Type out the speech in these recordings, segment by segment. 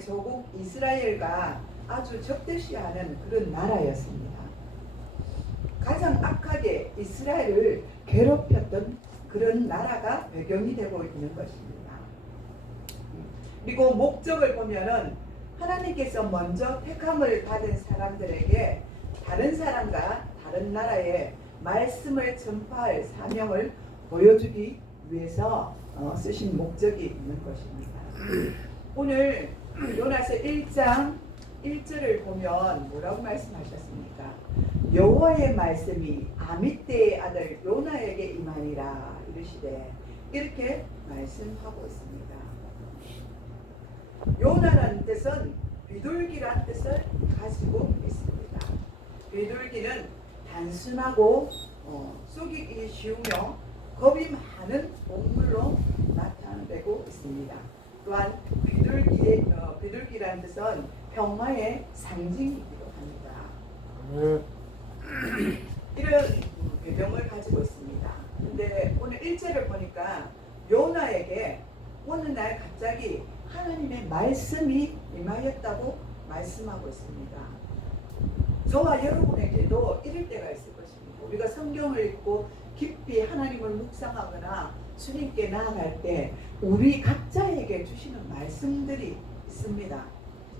하나님의 조국 이스라엘과 아주 적대시하는 그런 나라였습니다. 가장 악하게 이스라엘을 괴롭혔던 그런 나라가 배경이 되고 있는 것입니다. 그리고 목적을 보면은 하나님께서 먼저 택함을 받은 사람들에게 다른 사람과 다른 나라에 말씀을 전파할 사명을 보여주기 위해서 쓰신 목적이 있는 것입니다. 오늘 요나서 1장 1절을 보면 뭐라고 말씀하셨습니까? 여호와의 말씀이 아미떼의 아들 요나에게 임하니라 이르시되 이렇게 말씀하고 있습니다. 요나라는 뜻은 비둘기란 뜻을 가지고 있습니다. 비둘기는 단순하고 속이기 쉬우며 겁이 많은 동물로 나타내고 있습니다. 또한 비둘기란 뜻은 평화의 상징이기도 합니다. 이런 배경을 가지고 있습니다. 근데 오늘 1절을 보니까 요나에게 어느 날 갑자기 하나님의 말씀이 임하였다고 말씀하고 있습니다. 저와 여러분에게도 이럴 때가 있을 것입니다. 우리가 성경을 읽고 깊이 하나님을 묵상하거나 주님께 나아갈 때 우리 각자에게 주시는 말씀들이 있습니다.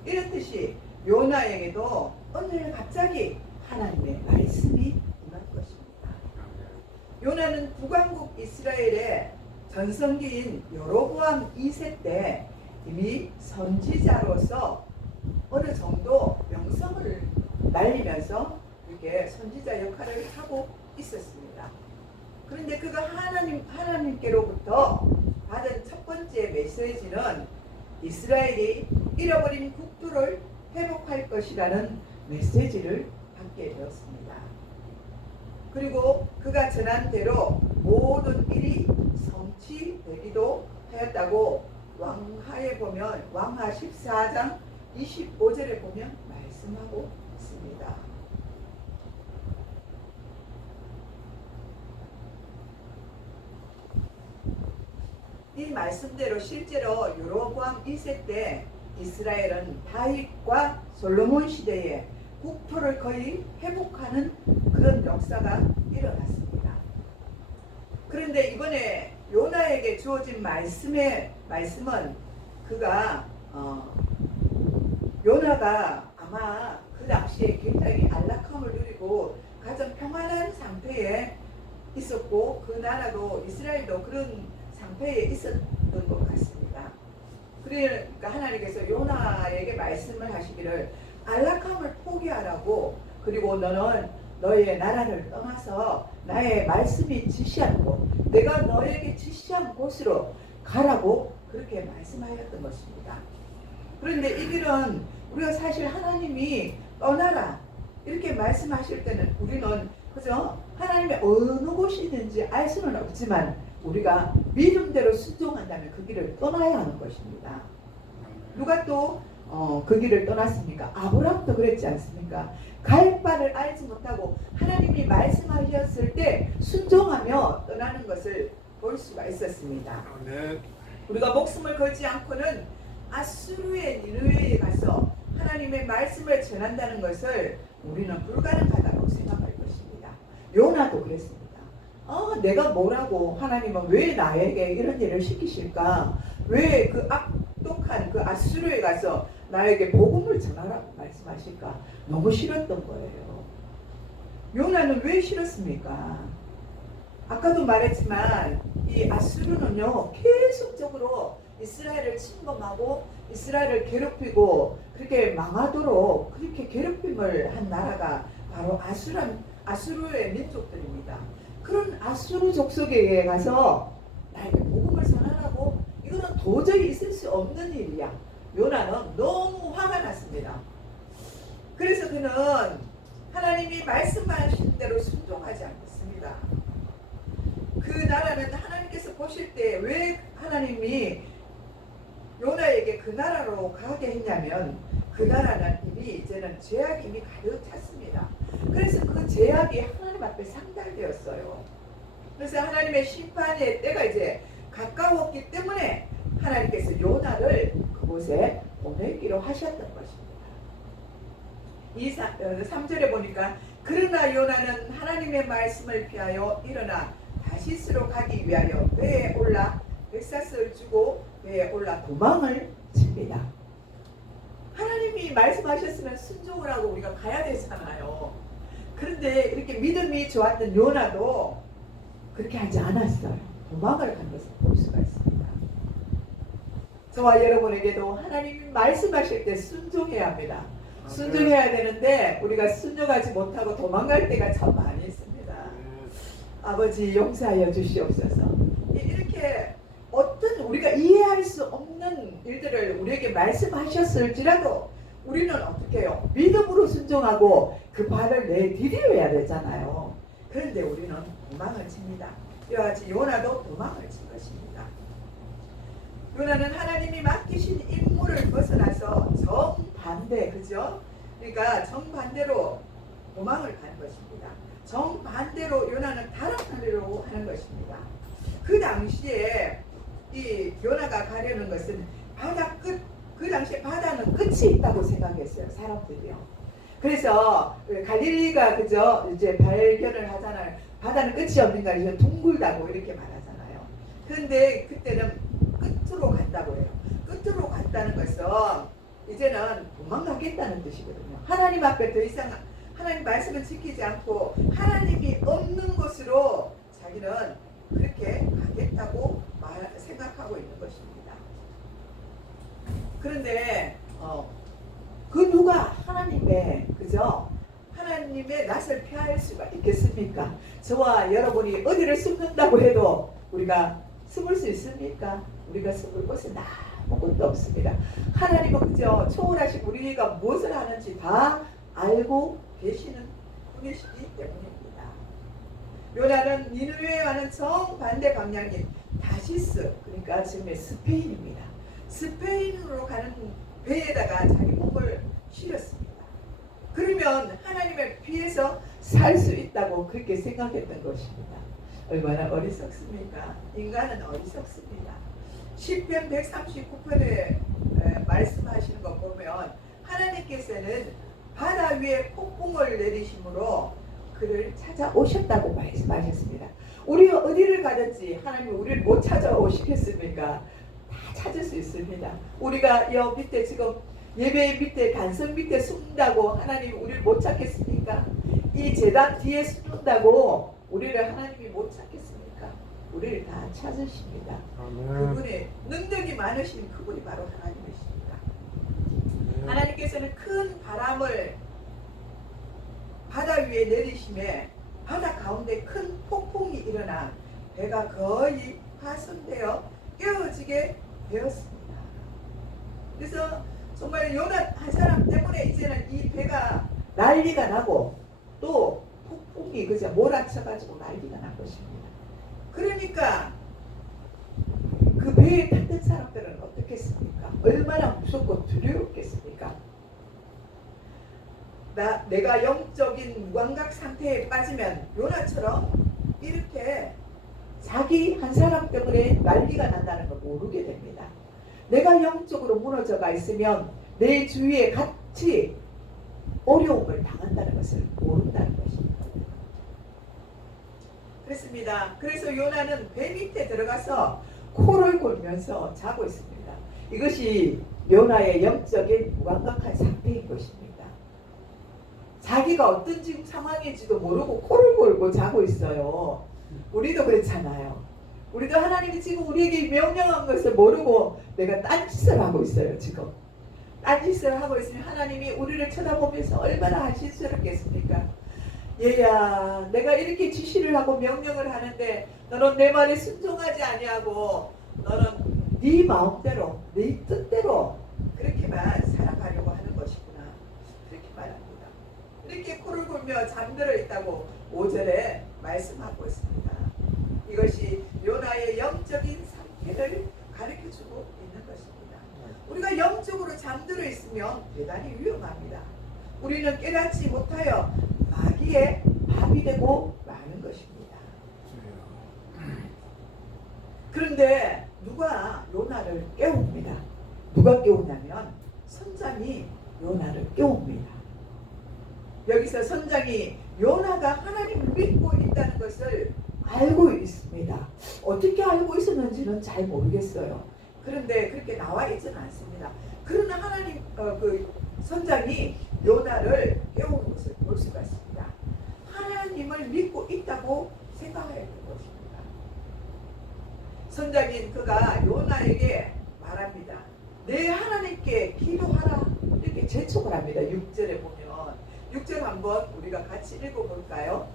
이렇듯이 요나에게도 오늘 갑자기 하나님의 말씀이 임할 것입니다. 요나는 북왕국 이스라엘의 전성기인 여로보암 2세 때 이미 선지자로서 어느 정도 명성을 날리면서 이렇게 선지자 역할을 하고 있었습니다. 그런데 그가 하나님께로부터 받은 첫 번째 메시지는 이스라엘이 잃어버린 국토를 회복할 것이라는 메시지를 받게 되었습니다. 그리고 그가 전한 대로 모든 일이 성취되기도 하였다고 왕하에 보면 왕하 14장 25절에 보면 말씀하고 있습니다. 이 말씀대로 실제로 여로보암 1세 때 이스라엘은 다윗과 솔로몬 시대에 국토를 거의 회복하는 그런 역사가 일어났습니다. 그런데 이번에 요나에게 주어진 말씀은 그가 요나가 아마 그 당시에 굉장히 안락함을 누리고 가장 평안한 상태에 있었고 그 나라도 이스라엘도 그런 상태에 있었던 것 같습니다. 그러니까 하나님께서 요나에게 말씀을 하시기를 안락함을 포기하라고, 그리고 너는 너의 나라를 떠나서 나의 말씀이 지시한 곳, 내가 너에게 지시한 곳으로 가라고 그렇게 말씀하였던 것입니다. 그런데 이 길은 우리가 사실 하나님이 떠나라 이렇게 말씀하실 때는 우리는 그죠? 하나님의 어느 곳이 있는지 알 수는 없지만 우리가 믿음대로 순종한다면 그 길을 떠나야 하는 것입니다. 누가 또 그 길을 떠났습니까? 아브라함도 그랬지 않습니까? 갈 바를 알지 못하고 하나님이 말씀하셨을 때 순종하며 떠나는 것을 볼 수가 있었습니다. 우리가 목숨을 걸지 않고는 아수르의 니느웨에 가서 하나님의 말씀을 전한다는 것을 우리는 불가능하다고 생각할 것입니다. 요나도 그랬습니다. 내가 뭐라고 하나님은 왜 나에게 이런 일을 시키실까? 왜 그 악독한 그 아수르에 가서 나에게 복음을 전하라고 말씀하실까? 너무 싫었던 거예요. 요나는 왜 싫었습니까? 아까도 말했지만 이 아수르는요 계속적으로 이스라엘을 침범하고 이스라엘을 괴롭히고 그렇게 망하도록 그렇게 괴롭힘을 한 나라가 바로 아수르의 민족들입니다. 그런 아수르 족속에게 가서 나에게 복음을 전하라고? 이거는 도저히 있을 수 없는 일이야. 요나는 너무 화가 났습니다. 그래서 그는 하나님이 말씀하신 대로 순종하지 않겠습니다. 그 나라는 하나님께서 보실 때 왜 하나님이 요나에게 그 나라로 가게 했냐면 그 나라는 이미 이제는 죄악이 이미 가득 찼습니다. 그래서 그 죄악이 하나님 앞에 상달되었어요. 그래서 하나님의 심판의 때가 이제 가까웠기 때문에 하나님께서 요나를 그곳에 보내기로 하기로 하셨던 것입니다. 3절에 보니까 그러나 요나는 하나님의 말씀을 피하여 일어나 다시스로 가기 위하여 배에 올라 백사스를 주고 배에 올라 도망을 칩니다. 하나님이 말씀하셨으면 순종을 하고 우리가 가야 되잖아요. 그런데 이렇게 믿음이 좋았던 요나도 그렇게 하지 않았어요. 도망을 간 것을 볼 수가 있습니다. 저와 여러분에게도 하나님이 말씀하실 때 순종해야 합니다. 순종해야 되는데 우리가 순종하지 못하고 도망갈 때가 참 많이 있습니다. 아버지 용서하여 주시옵소서. 이렇게 어떤 우리가 이해할 수 없는 일들을 우리에게 말씀하셨을지라도 우리는 어떻게 해요? 믿음으로 순종하고 그 발을 내디뎌야 되잖아요. 그런데 우리는 도망을 칩니다. 이와 같이 요나도 도망을 친 것입니다. 요나는 하나님이 맡기신 임무를 벗어나서 정반대, 그죠? 그러니까 정반대로 도망을 간 것입니다. 정반대로 요나는 달아나려고 하는 것입니다. 그 당시에 이 요나가 가려는 것은 바다 끝, 그 당시에 바다는 끝이 있다고 생각했어요, 사람들이요. 그래서 갈릴리가 그죠? 이제 발견을 하잖아요. 바다는 끝이 없는 거 아니죠? 둥글다고 이렇게 말하잖아요. 그런데 그때는 끝으로 간다고 해요. 끝으로 간다는 것은 이제는 도망가겠다는 뜻이거든요. 하나님 앞에 더 이상 하나님 말씀을 지키지 않고 하나님이 없는 곳으로 자기는 그렇게 가겠다고 생각하고 있는 것입니다. 그런데 그 누가 하나님의 그죠? 하나님의 낯을 피할 수가 있겠습니까? 저와 여러분이 어디를 숨는다고 해도 우리가 숨을 수 있습니까? 우리가 숨을 곳은 아무것도 없습니다. 하나님은 그죠? 초월하신 우리가 무엇을 하는지 다 알고 계시는 분이시기 때문입니다. 요나는 니느웨와는 정반대 방향인 다시스, 그러니까 지금의 스페인입니다. 스페인으로 가는 배에다가 자기 몸을 실었습니다. 그러면 하나님을 피해서 살 수 있다고 그렇게 생각했던 것입니다. 얼마나 어리석습니까? 인간은 어리석습니다. 시편 139편에 말씀하시는 거 보면 하나님께서는 바다 위에 폭풍을 내리심으로 그를 찾아오셨다고 말씀하셨습니다. 우리가 어디를 가든지 하나님이 우리를 못 찾아오시겠습니까? 다 찾을 수 있습니다. 우리가 여 밑에 지금 예배 밑에 단성 밑에 숨는다고 하나님이 우리를 못 찾겠습니까? 이 제단 뒤에 숨는다고 우리를 하나님이 못 찾겠습니까? 우리를 다 찾으십니다. 그분의 능력이 많으신 그분이 바로 하나님이십니다. 하나님께서는 큰 바람을 바다 위에 내리심에 바다 가운데 큰 폭풍이 일어나 배가 거의 파손되어 깨어지게 되었습니다. 그래서 정말 요나 한 사람 때문에 이제는 이 배가 난리가 나고 또 폭풍이 그저 몰아쳐가지고 난리가 난 것입니다. 그러니까 그 배에 탔던 사람들은 어떻겠습니까? 얼마나 무섭고 두려웠겠습니까? 내가 영적인 무감각 상태에 빠지면 요나처럼 이렇게 자기 한 사람 때문에 난리가 난다는 걸 모르게 됩니다. 내가 영적으로 무너져가 있으면 내 주위에 같이 어려움을 당한다는 것을 모른다는 것입니다. 그렇습니다. 그래서 요나는 배 밑에 들어가서 코를 골면서 자고 있습니다. 이것이 요나의 영적인 무감각한 상태인 것입니다. 자기가 어떤 지금 상황인지도 모르고 코를 골고 자고 있어요. 우리도 그렇잖아요. 우리도 하나님이 지금 우리에게 명령한 것을 모르고 내가 딴짓을 하고 있어요. 지금 딴짓을 하고 있으면 하나님이 우리를 쳐다보면서 얼마나 한심스럽겠습니까? 얘야, 내가 이렇게 지시를 하고 명령을 하는데 너는 내 말에 순종하지 아니하고 너는 네 마음대로 네 뜻대로 그렇게만 살아가려고 하는 것이구나, 그렇게 말합니다. 이렇게 코를 골며 잠들어 있다고 5절에 말씀하고 있습니다. 이것이 요나의 영적인 상태를 가르쳐주고 있는 것입니다. 우리가 영적으로 잠들어 있으면 대단히 위험합니다. 우리는 깨닫지 못하여 마귀의 밥이 되고 마는 것입니다. 그런데 누가 요나를 깨웁니다. 누가 깨우냐면 선장이 요나를 깨웁니다. 여기서 선장이 요나가 하나님을 믿고 있다는 것을 알고 있습니다. 어떻게 알고 있었는지는 잘 모르겠어요. 그런데 그렇게 나와 있지는 않습니다. 그러나 하나님 그 선장이 요나를 깨우는 것을 볼 수가 있습니다. 하나님을 믿고 있다고 생각했던 것입니다. 선장인 그가 요나에게 말합니다. 내 하나님께 기도하라. 이렇게 재촉을 합니다. 6절에 보면 6절 한번 우리가 같이 읽어볼까요?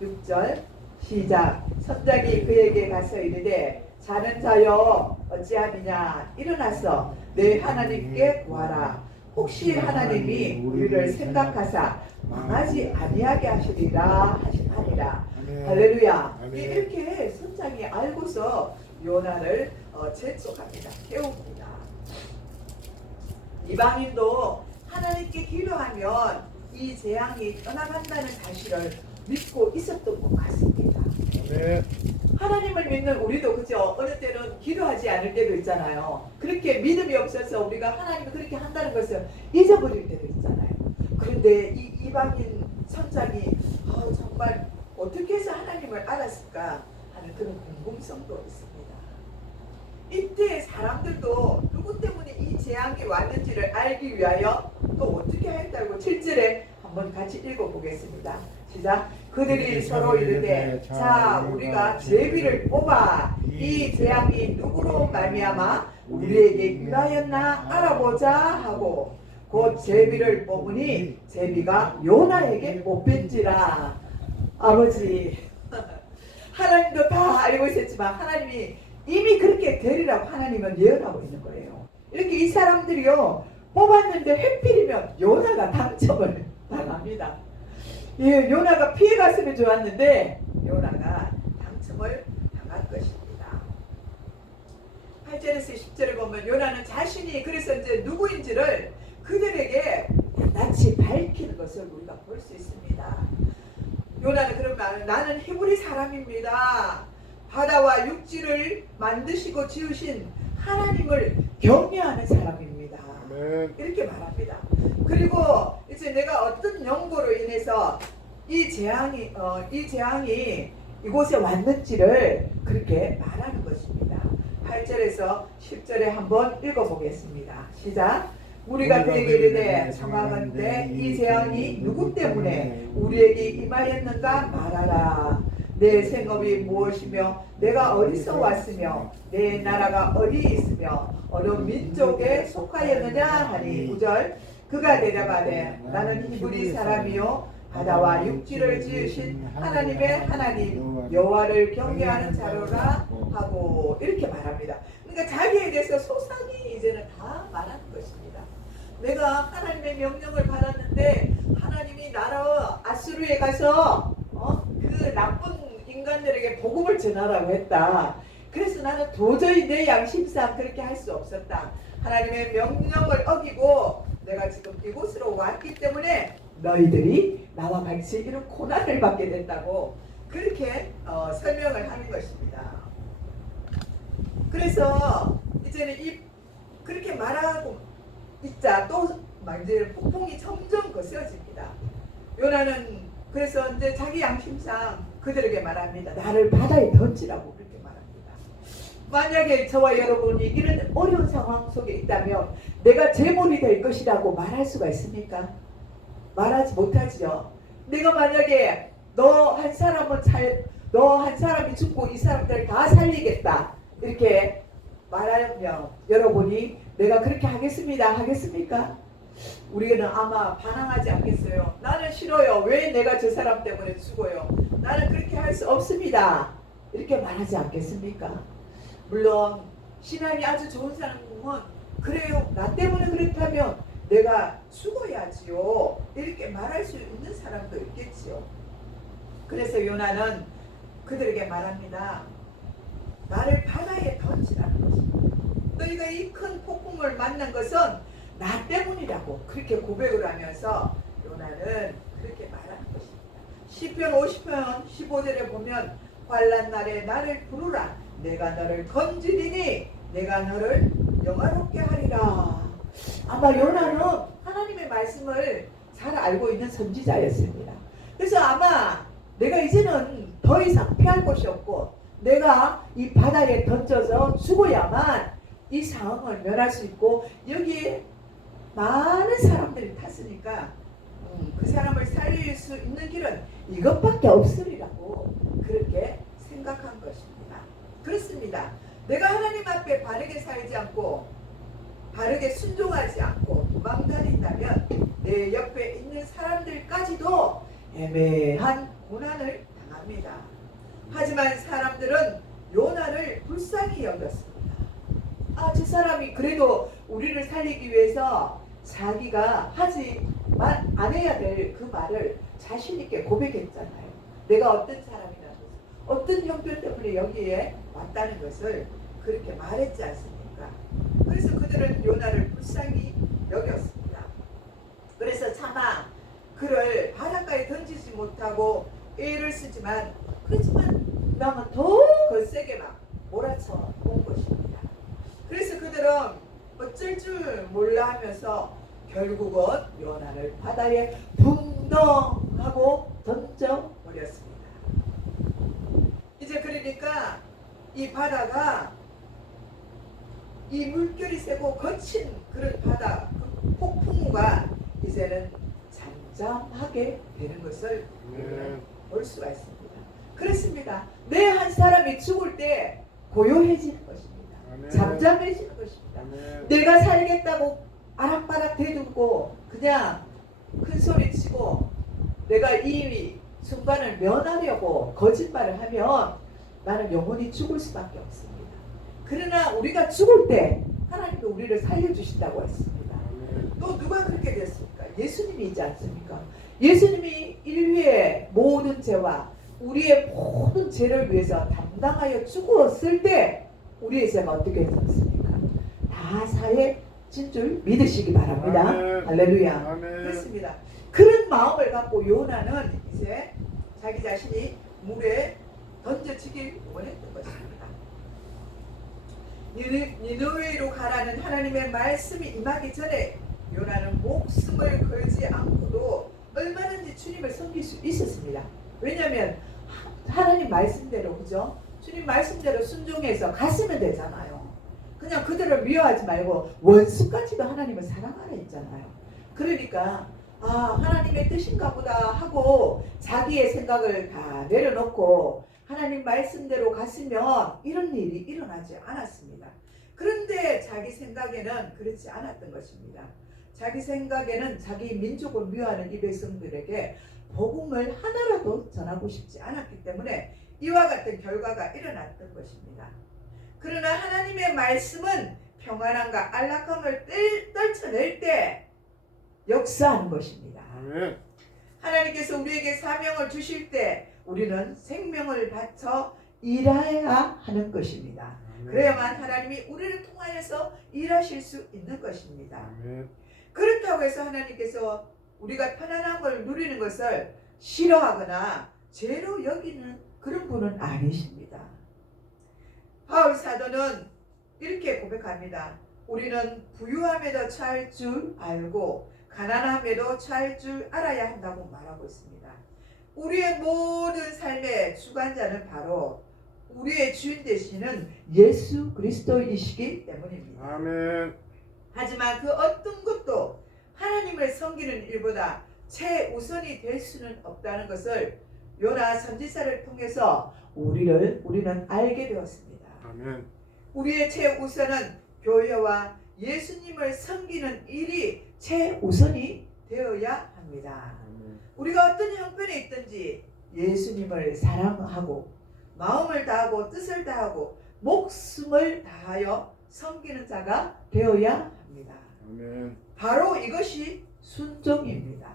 6절 시작. 선장이 그에게 가서 이르되 자는 자여 어찌하느냐 일어나서 내 하나님께 구하라. 혹시 하나님이 우리를 생각하사 망하지 아니하게 하시리라 하시니라. 할렐루야. 이렇게 선장이 알고서 요나를 재촉합니다. 깨웁니다. 이방인도 하나님께 기도하면 이 재앙이 떠나간다는 사실을 믿고 있었던 것 같습니다. 하나님을 믿는 우리도 그죠? 어느 때는 기도하지 않을 때도 있잖아요. 그렇게 믿음이 없어서 우리가 하나님이 그렇게 한다는 것을 잊어버릴 때도 있잖아요. 그런데 이 이방인 선장이 정말 어떻게 해서 하나님을 알았을까 하는 그런 궁금성도 있습니다. 이때 사람들도 누구 때문에 이 재앙이 왔는지를 알기 위하여 또 어떻게 했다고 7절에 한번 같이 읽어보겠습니다. 시작. 그들이 서로 이르되 자 우리가 제비를 뽑아 이 재앙이 누구로 말미암아 우리에게 임하였나 알아보자 하고 곧 제비를 뽑으니 제비가 요나에게 뽑힌지라. 아버지 하나님도 다 알고 있었지만 하나님이 이미 그렇게 되리라고 하나님은 예언하고 있는 거예요. 이렇게 이 사람들이요 뽑았는데 해필이면 요나가 당첨을 당합니다. 예, 요나가 피해갔으면 좋았는데 요나가 당첨을 당한 것입니다. 8절에서 10절에 보면 요나는 자신이 그래서 이제 누구인지를 그들에게 낱낱이 밝히는 것을 우리가 볼 수 있습니다. 요나는 그런 말을 나는 히브리 사람입니다. 바다와 육지를 만드시고 지으신 하나님을 경외하는 사람입니다. 이렇게 말합니다. 그리고 이제 내가 어떤 연고로 인해서 이 재앙이 이곳에 왔는지를 그렇게 말하는 것입니다. 8절에서 10절에 한번 읽어보겠습니다. 시작. 우리가 그에게 이르되 청하건대 이 재앙이 누구 때문에 우리에게 임하였는가 말하라. 내 생업이 무엇이며 내가 어디서 왔으며 내 나라가 어디 있으며 어느 민족에 속하였느냐 하니 9절 그가 대답하되 나는 히브리 사람이요 바다와 육지를 지으신 하나님의 하나님 여호와를 경외하는 자로라 하고 이렇게 말합니다. 그러니까 자기에 대해서 소상히 이제는 다 말하는 것입니다. 내가 하나님의 명령을 받았는데 하나님이 나라 아수르에 가서 그 나쁜 인간들에게 복음을 전하라고 했다. 그래서 나는 도저히 내 양심상 그렇게 할 수 없었다. 하나님의 명령을 어기고 내가 지금 이곳으로 왔기 때문에 너희들이 나와 같이 이런 고난을 받게 된다고 그렇게 설명을 하는 것입니다. 그래서 이제는 그렇게 말하고 있자 또 이제 폭풍이 점점 거세집니다. 요나는 그래서 이제 자기 양심상 그들에게 말합니다. 나를 바다에 던지라고 그렇게 말합니다. 만약에 저와 여러분이 이런 어려운 상황 속에 있다면 내가 제물이 될 것이라고 말할 수가 있습니까? 말하지 못하지요. 내가 만약에 너 한 사람이 죽고 이 사람들 다 살리겠다 이렇게 말하면 여러분이 내가 그렇게 하겠습니까? 우리는 아마 반항하지 않겠어요. 나는 싫어요. 왜 내가 저 사람 때문에 죽어요? 나는 그렇게 할 수 없습니다. 이렇게 말하지 않겠습니까? 물론 신앙이 아주 좋은 사람은 그래요. 나 때문에 그렇다면 내가 죽어야지요. 이렇게 말할 수 있는 사람도 있겠지요. 그래서 요나는 그들에게 말합니다. 나를 바다에 던지라는 것입니다. 너희가 이 큰 폭풍을 만난 것은 나 때문이라고 그렇게 고백을 하면서 요나는 그렇게 말하는 것입니다. 시편 50편 15절에 보면 환난 날에 나를 부르라. 내가 너를 건지리니 내가 너를 영화롭게 하리라. 아마 요나는 하나님의 말씀을 잘 알고 있는 선지자였습니다. 그래서 아마 내가 이제는 더 이상 피할 곳이 없고 내가 이 바다에 던져서 죽어야만 이 상황을 면할 수 있고 여기에 많은 사람들이 탔으니까 그 사람을 살릴 수 있는 길은 이것밖에 없으리라고 그렇게 생각한 것입니다. 그렇습니다. 내가 하나님 앞에 바르게 살지 않고 바르게 순종하지 않고 도망다닌다면 내 옆에 있는 사람들까지도 애매한 고난을 당합니다. 하지만 사람들은 요나를 불쌍히 여겼습니다. 저 사람이 그래도 우리를 살리기 위해서 자기가 하지만 안 해야 될 그 말을 자신 있게 고백했잖아요. 내가 어떤 사람이라서 어떤 형편 때문에 여기에 왔다는 것을 그렇게 말했지 않습니까? 그래서 그들은 요나를 불쌍히 여겼습니다. 그래서 차마 그를 바닷가에 던지지 못하고 애를 쓰지만 그렇지만 나는 더 거세게 막 몰아쳐 온 것입니다. 그래서 그들은 어쩔 줄 몰라 하면서 결국은 요나를 바다에 붕덩하고 던져버렸습니다. 이제 그러니까 이 바다가 이 물결이 세고 거친 그런 바다 폭풍우가 이제는 잠잠하게 되는 것을 볼 수가 있습니다. 그렇습니다. 내 한 사람이 죽을 때 고요해지는 것입니다. 잠잠해지는 것입니다. 내가 살겠다고 아락바락 대두고 그냥 큰 소리 치고 내가 이 순간을 면하려고 거짓말을 하면 나는 영원히 죽을 수밖에 없습니다. 그러나 우리가 죽을 때 하나님도 우리를 살려주신다고 했습니다. 또 누가 그렇게 됐습니까? 예수님이 있지 않습니까? 예수님이 인류의 모든 죄와 우리의 모든 죄를 위해서 담당하여 죽었을 때 우리의 죄가 어떻게 되었습니까? 다 사해진 줄 믿으시기 바랍니다. 아멘. 할렐루야. 아멘. 그렇습니다. 그런 마음을 갖고 요나는 이제 자기 자신이 물에 던져지길 원했던 것입니다. 니느웨로 가라는 하나님의 말씀이 임하기 전에 요나는 목숨을 걸지 않고도 얼마든지 주님을 섬길 수 있었습니다. 왜냐하면 하나님 말씀대로, 그죠? 주님 말씀대로 순종해서 갔으면 되잖아요. 그냥 그들을 미워하지 말고 원수까지도 하나님을 사랑하라 했잖아요. 그러니까 하나님의 뜻인가 보다 하고 자기의 생각을 다 내려놓고 하나님 말씀대로 갔으면 이런 일이 일어나지 않았습니다. 그런데 자기 생각에는 그렇지 않았던 것입니다. 자기 생각에는 자기 민족을 미워하는 이 백성들에게 복음을 하나라도 전하고 싶지 않았기 때문에 이와 같은 결과가 일어났던 것입니다. 그러나 하나님의 말씀은 평안함과 안락함을 떨쳐낼 때 역사하는 것입니다. 아멘. 하나님께서 우리에게 사명을 주실 때 우리는 생명을 바쳐 일해야 하는 것입니다. 그래야만 하나님이 우리를 통하여서 일하실 수 있는 것입니다. 아멘. 그렇다고 해서 하나님께서 우리가 편안함을 누리는 것을 싫어하거나 죄로 여기는 그런 분은 아니십니다. 바울 사도는 이렇게 고백합니다. 우리는 부유함에도 처할 줄 알고 가난함에도 처할 줄 알아야 한다고 말하고 있습니다. 우리의 모든 삶의 주관자는 바로 우리의 주인 되시는 예수 그리스도이시기 때문입니다. 아멘. 하지만 그 어떤 것도 하나님을 섬기는 일보다 최우선이 될 수는 없다는 것을 요나 선지자를 통해서 우리는 알게 되었습니다. 아멘. 우리의 최우선은 교회와 예수님을 섬기는 일이 최우선이 되어야 합니다. 아멘. 우리가 어떤 형편에 있든지 예수님을 사랑하고 마음을 다하고 뜻을 다하고 목숨을 다하여 섬기는 자가 되어야 합니다. 아멘. 바로 이것이 순종입니다.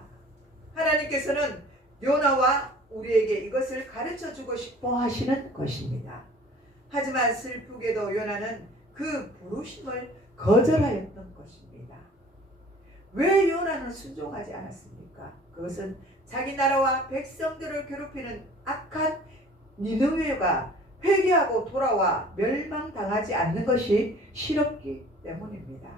하나님께서는 요나와 우리에게 이것을 가르쳐 주고 싶어 하시는 것입니다. 하지만 슬프게도 요나는 그 부르심을 거절하였던 것입니다. 왜 요나는 순종하지 않았습니까? 그것은 자기 나라와 백성들을 괴롭히는 악한 니느웨가 회개하고 돌아와 멸망당하지 않는 것이 싫었기 때문입니다.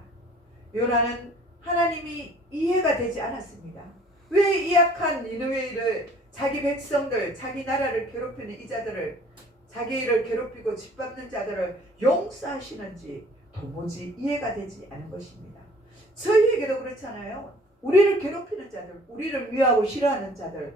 요나는 하나님이 이해가 되지 않았습니다. 왜 이 악한 니느웨를 자기 백성들, 자기 나라를 괴롭히는 이 자들을, 자기를 괴롭히고 짓밟는 자들을 용서하시는지 도무지 이해가 되지 않은 것입니다. 저희에게도 그렇잖아요. 우리를 괴롭히는 자들, 우리를 미워하고 싫어하는 자들,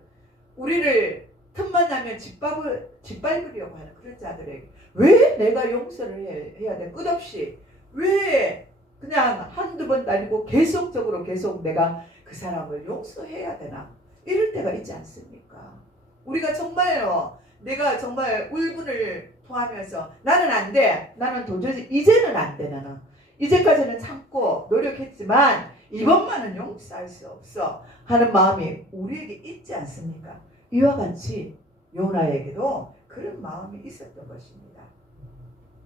우리를 틈만 나면 짓밟으려고 하는 그런 자들에게 왜 내가 용서를 해야 돼? 끝없이 왜 그냥 한두 번 아니고 계속적으로 계속 내가 그 사람을 용서해야 되나? 이럴 때가 있지 않습니까? 우리가 정말요, 내가 정말 울분을 토하면서 나는 안 돼. 나는 도저히 이제는 안 돼. 나는 이제까지는 참고 노력했지만 이번만은 용서할 수 없어 하는 마음이 우리에게 있지 않습니까? 이와 같이 요나에게도 그런 마음이 있었던 것입니다.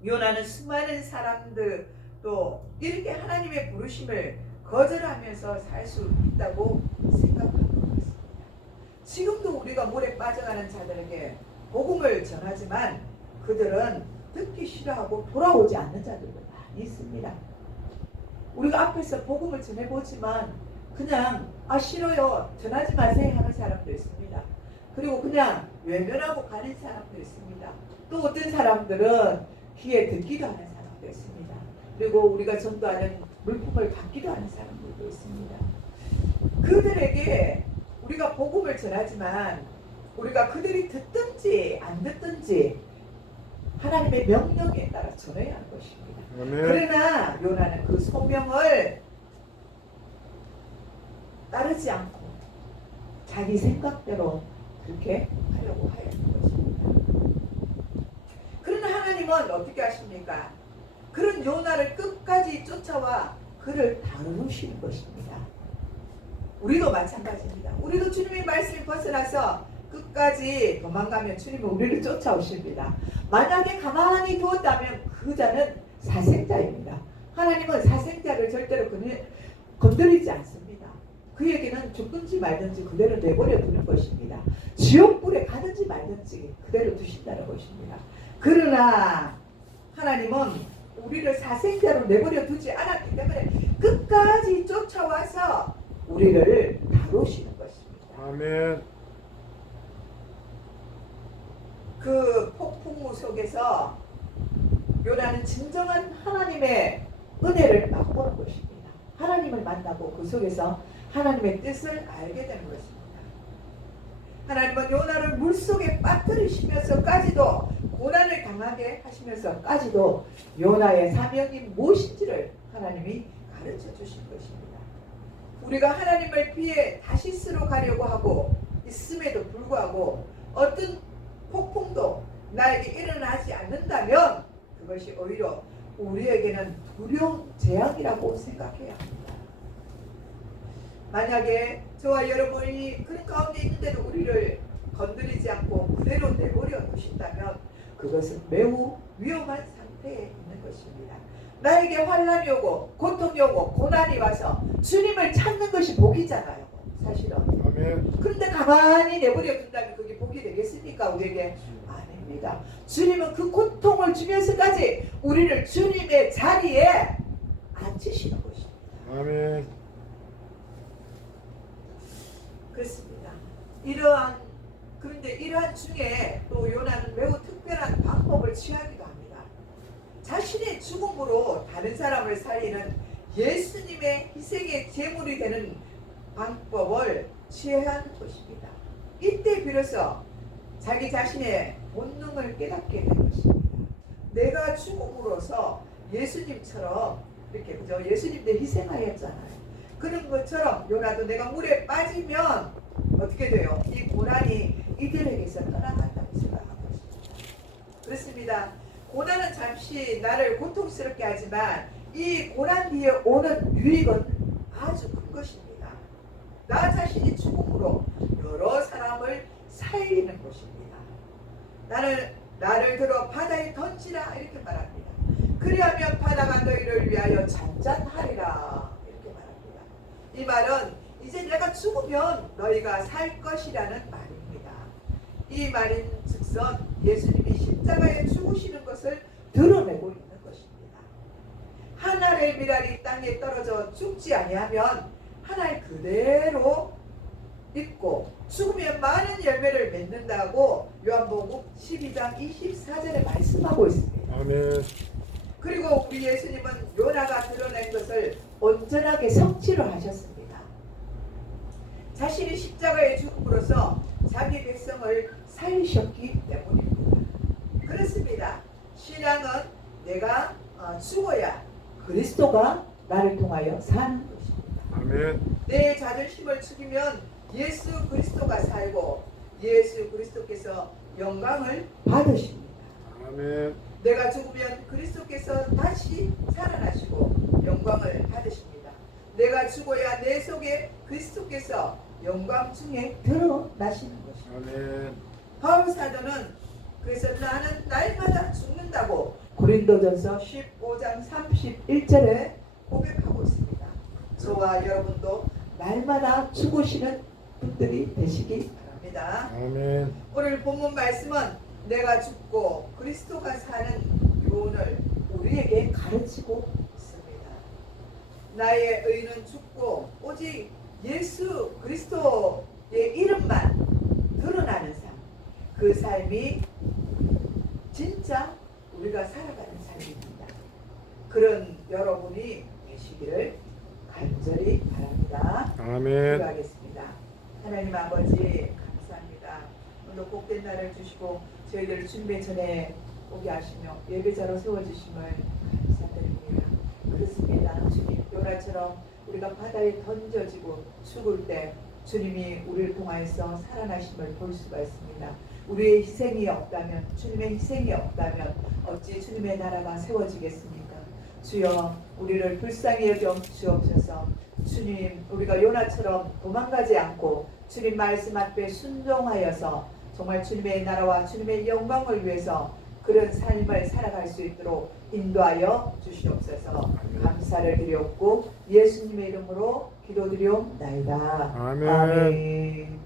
요나는 수많은 사람들 또 이렇게 하나님의 부르심을 거절하면서 살 수 있다고 생각한 것 같습니다. 지금도 우리가 물에 빠져가는 자들에게 복음을 전하지만 그들은 듣기 싫어하고 돌아오지 않는 자들도 많이 있습니다. 우리가 앞에서 복음을 전해보지만 그냥 싫어요, 전하지 마세요 하는 사람도 있습니다. 그리고 그냥 외면하고 가는 사람도 있습니다. 또 어떤 사람들은 귀에 듣기도 하는 사람도 있습니다. 그리고 우리가 전도하는 물품을 받기도 하는 사람들도 있습니다. 그들에게 우리가 복음을 전하지만 우리가 그들이 듣든지 안 듣든지 하나님의 명령에 따라 전해야 하는 것입니다. 그러나 요나는 그 소명을 따르지 않고 자기 생각대로 그렇게 하려고 하였던 것입니다. 그러나 하나님은 어떻게 하십니까? 그런 요나를 끝까지 쫓아와 그를 다루시는 것입니다. 우리도 마찬가지입니다. 우리도 주님의 말씀이 벗어나서 끝까지 도망가면 주님은 우리를 쫓아오십니다. 만약에 가만히 두었다면 그 자는 사생자입니다. 하나님은 사생자를 절대로 건드리지 않습니다. 그에게는 죽든지 말든지 그대로 내버려 두는 것입니다. 지옥불에 가든지 말든지 그대로 두신다는 것입니다. 그러나 하나님은 우리를 사생자로 내버려 두지 않았기 때문에 끝까지 쫓아와서 우리를 다루시는 것입니다. 아멘. 그 폭풍우 속에서 요나는 진정한 하나님의 은혜를 맛보는 것입니다. 하나님을 만나고 그 속에서 하나님의 뜻을 알게 되는 것입니다. 하나님은 요나를 물속에 빠뜨리시면서까지도 고난을 당하게 하시면서까지도 요나의 사명이 무엇인지를 하나님이 가르쳐 주신 것입니다. 우리가 하나님을 피해 다시스로 가려고 하고 있음에도 불구하고 어떤 폭풍도 나에게 일어나지 않는다면 그것이 오히려 우리에게는 두려운 재앙이라고 생각해야 합니다. 만약에 저와 여러분이 그런 가운데 있는데도 우리를 건드리지 않고 그대로 내버려 두신다면 그것은 매우 위험한 상태에 있는 것입니다. 나에게 환난이 오고 고통이 오고 고난이 와서 주님을 찾는 것이 복이잖아요. 사실은. 아멘. 그런데 가만히 내버려 둔다면 그게 복이 되겠습니까? 우리에게? 아닙니다. 주님은 그 고통을 주면서까지 우리를 주님의 자리에 앉히시는 것입니다. 아멘. 그렇습니다. 그런데 이러한 중에 또 요나는 매우 특별한 방법을 취하기도 합니다. 자신의 죽음으로 다른 사람을 살리는 예수님의 희생의 제물이 되는 방법을 취한 것입니다. 이때 비로소 자기 자신의 본능을 깨닫게 된 것입니다. 내가 죽음으로써 예수님처럼 이렇게 그죠? 예수님도 희생하였잖아요. 그런 것처럼 요나도 내가 물에 빠지면 어떻게 돼요? 이 고난이 이들에게서 떠나간다고 생각한 것입니다. 그렇습니다. 고난은 잠시 나를 고통스럽게 하지만 이 고난 뒤에 오는 유익은 아주 큰 것입니다. 나 자신이 죽음으로 여러 사람을 살리는 것입니다. 나를 들어 바다에 던지라 이렇게 말합니다. 그리하면 바다가 너희를 위하여 잔잔하리라 이렇게 말합니다. 이 말은 이제 내가 죽으면 너희가 살 것이라는 말입니다. 이 말인 즉선 예수님이 십자가에 죽으시는 것을 드러내고 있는 것입니다. 한 알의 미랄이 땅에 떨어져 죽지 아니하면 한 알 그대로 있고 죽으면 많은 열매를 맺는다고 요한복음 12장 24절에 말씀하고 있습니다. 아멘. 그리고 우리 예수님은 요나가 드러낸 것을 온전하게 성취를 하셨습니다. 자신이 십자가에 죽음으로써 자기 백성을 살리셨기 때문입니다. 그렇습니다. 신앙은 내가 죽어야 그리스도가 나를 통하여 사는 것입니다. 아멘. 내 자존심을 죽이면 예수 그리스도가 살고 예수 그리스도께서 영광을 받으십니다. 아멘. 내가 죽으면 그리스도께서 다시 살아나시고 영광을 받으십니다. 내가 죽어야 내 속에 그리스도께서 영광 중에 드러나시는 것입니다. 아멘. 바울 사도는 그래서 나는 날마다 죽는다고 고린도전서 15장 31절에 고백하고 있습니다. 저와 여러분도 날마다 죽으시는 분들이 되시기 바랍니다. 아멘. 오늘 본문 말씀은 내가 죽고 그리스도가 사는 교훈을 우리에게 가르치고 있습니다. 나의 의는 죽고 오직 예수 그리스도의 이름만 드러나는 삶, 그 삶이 진짜 우리가 살아가는 삶입니다. 그런 여러분이 되시기를 간절히 바랍니다. 아멘. 기도하겠습니다. 하나님 아버지 감사합니다. 오늘 복된 날을 주시고 저희들 준비 전에 오게 하시며 예배자로 세워주심을 감사드립니다. 그렇습니다. 주님, 요나처럼 우리가 바다에 던져지고 죽을 때 주님이 우리를 통하여서 살아나심을 볼 수가 있습니다. 우리의 희생이 없다면, 주님의 희생이 없다면 어찌 주님의 나라가 세워지겠습니까? 주여, 우리를 불쌍히 여겨 주옵소서. 주님, 우리가 요나처럼 도망가지 않고 주님 말씀 앞에 순종하여서 정말 주님의 나라와 주님의 영광을 위해서 그런 삶을 살아갈 수 있도록 인도하여 주시옵소서. 감사를 드렸고 예수님의 이름으로 기도드리옵나이다. 아멘. 아멘.